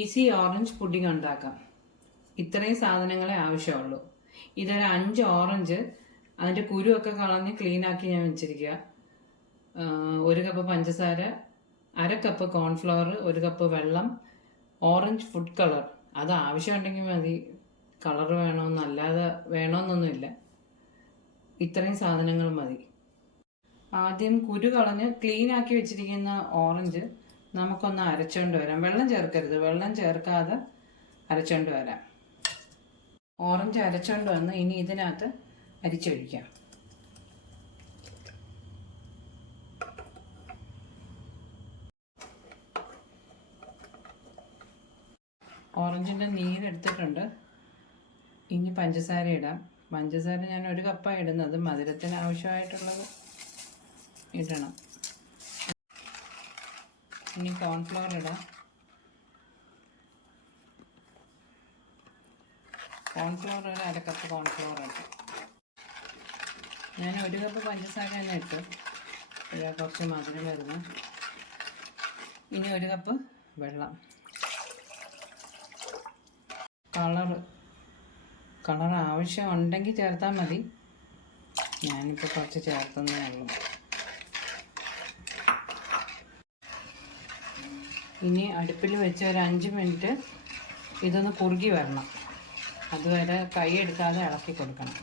Easy orange pudding ഉണ്ടാക്കാം. ഇത്രയും സാധനങ്ങളെ ആവശ്യമുള്ളൂ. ഇതൊരു 5 ഓറഞ്ച് അതിൻ്റെ കുരുവൊക്കെ കളഞ്ഞ് ക്ലീനാക്കി ഞാൻ വെച്ചിരിക്കുക. 1 കപ്പ് പഞ്ചസാര, 1/2 കപ്പ് കോൺഫ്ലവർ, 1 കപ്പ് വെള്ളം, ഓറഞ്ച് ഫുഡ് കളർ. അത് ആവശ്യമുണ്ടെങ്കിൽ മതി, കളർ വേണമെന്നല്ലാതെ വേണമെന്നൊന്നുമില്ല. ഇത്രയും സാധനങ്ങൾ മതി. ആദ്യം കുരു കളഞ്ഞ് ക്ലീനാക്കി വെച്ചിരിക്കുന്ന ഓറഞ്ച് നമുക്കൊന്ന് അരച്ചുകൊണ്ട് വരാം. വെള്ളം ചേർക്കരുത്, വെള്ളം ചേർക്കാതെ അരച്ചുകൊണ്ട് വരാം. ഓറഞ്ച് അരച്ചുകൊണ്ട് വന്ന് ഇനി ഇതിനകത്ത് അരിച്ചൊഴിക്കാം. ഓറഞ്ചിൻ്റെ നീരെടുത്തിട്ടുണ്ട്. ഇനി പഞ്ചസാര ഇടാം. പഞ്ചസാര ഞാൻ 1 കപ്പാണ് ഇടുന്നത്. മധുരത്തിന് ആവശ്യമായിട്ടുള്ളത് ഇടണം. ഇനി കോൺഫ്ലവർ ഇടാം. കോൺഫ്ലവർ 1/2 കപ്പ് കോൺഫ്ലവർ ഇട്ടു. ഞാൻ 1 കപ്പ് പഞ്ചസാര തന്നെ ഇട്ടു. കുറച്ച് മധുരം വരുന്നു. ഇനി 1 കപ്പ് വെള്ളം. കളർ ആവശ്യമുണ്ടെങ്കിൽ ചേർത്താൽ മതി. ഞാനിപ്പോൾ കുറച്ച് ചേർത്തന്നേ ഉള്ളൂ. ഇനി അടുപ്പിൽ വെച്ച് ഒരു 5 മിനിറ്റ് ഇതൊന്ന് കുറുകി വരണം. അതുവരെ കൈ എടുക്കാതെ ഇളക്കി കൊടുക്കണം.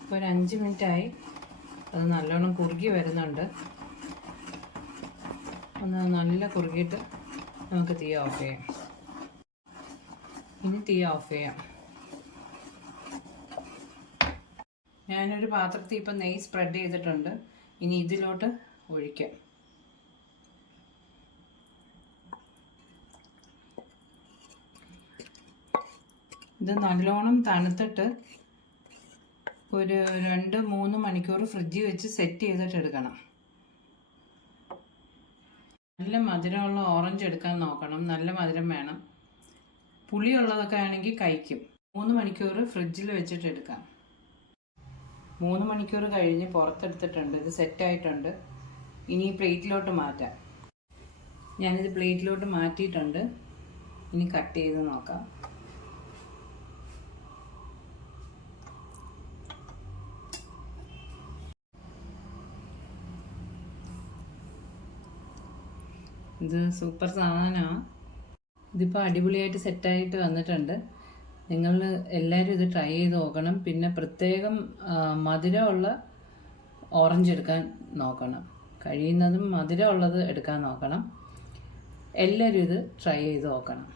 ഇപ്പോൾ ഒരു 5 മിനിറ്റായി. അത് നല്ലോണം കുറുകി വരുന്നുണ്ട്. ഒന്ന് നല്ല കുറുകിയിട്ട് നമുക്ക് തീ ഓഫ് ചെയ്യാം. ഇനി തീ ഓഫ് ചെയ്യാം. ഞാനൊരു പാത്രത്തിൽ ഇപ്പം നെയ്യ് സ്പ്രെഡ് ചെയ്തിട്ടുണ്ട്. ഇനി ഇതിലോട്ട് ഒഴിക്കാം. ഇത് നല്ലോണം തണുത്തിട്ട് ഒരു 2-3 മണിക്കൂർ ഫ്രിഡ്ജിൽ വെച്ച് സെറ്റ് ചെയ്തിട്ട് എടുക്കണം. നല്ല മധുരമുള്ള ഓറഞ്ച് എടുക്കാൻ നോക്കണം. നല്ല മധുരം വേണം. പുളിയുള്ളതൊക്കെ ആണെങ്കിൽ കഴിക്കും. 3 മണിക്കൂർ ഫ്രിഡ്ജിൽ വെച്ചിട്ട് എടുക്കാം. 3 മണിക്കൂർ കഴിഞ്ഞ് പുറത്തെടുത്തിട്ടുണ്ട്. ഇത് സെറ്റായിട്ടുണ്ട്. ഇനി പ്ലേറ്റിലോട്ട് മാറ്റാം. ഞാനിത് പ്ലേറ്റിലോട്ട് മാറ്റിയിട്ടുണ്ട്. ഇനി കട്ട് ചെയ്ത് നോക്കാം. ഇത് സൂപ്പർ സാധനമാണ്. ഇതിപ്പോൾ അടിപൊളിയായിട്ട് സെറ്റായിട്ട് വന്നിട്ടുണ്ട്. നിങ്ങൾ എല്ലാവരും ഇത് ട്രൈ ചെയ്ത് നോക്കണം. പിന്നെ പ്രത്യേകം മധുരമുള്ള ഓറഞ്ച് എടുക്കാൻ നോക്കണം. കഴിയുന്നതും മധുരമുള്ളത് എടുക്കാൻ നോക്കണം. എല്ലാവരും ഇത് ട്രൈ ചെയ്ത് നോക്കണം.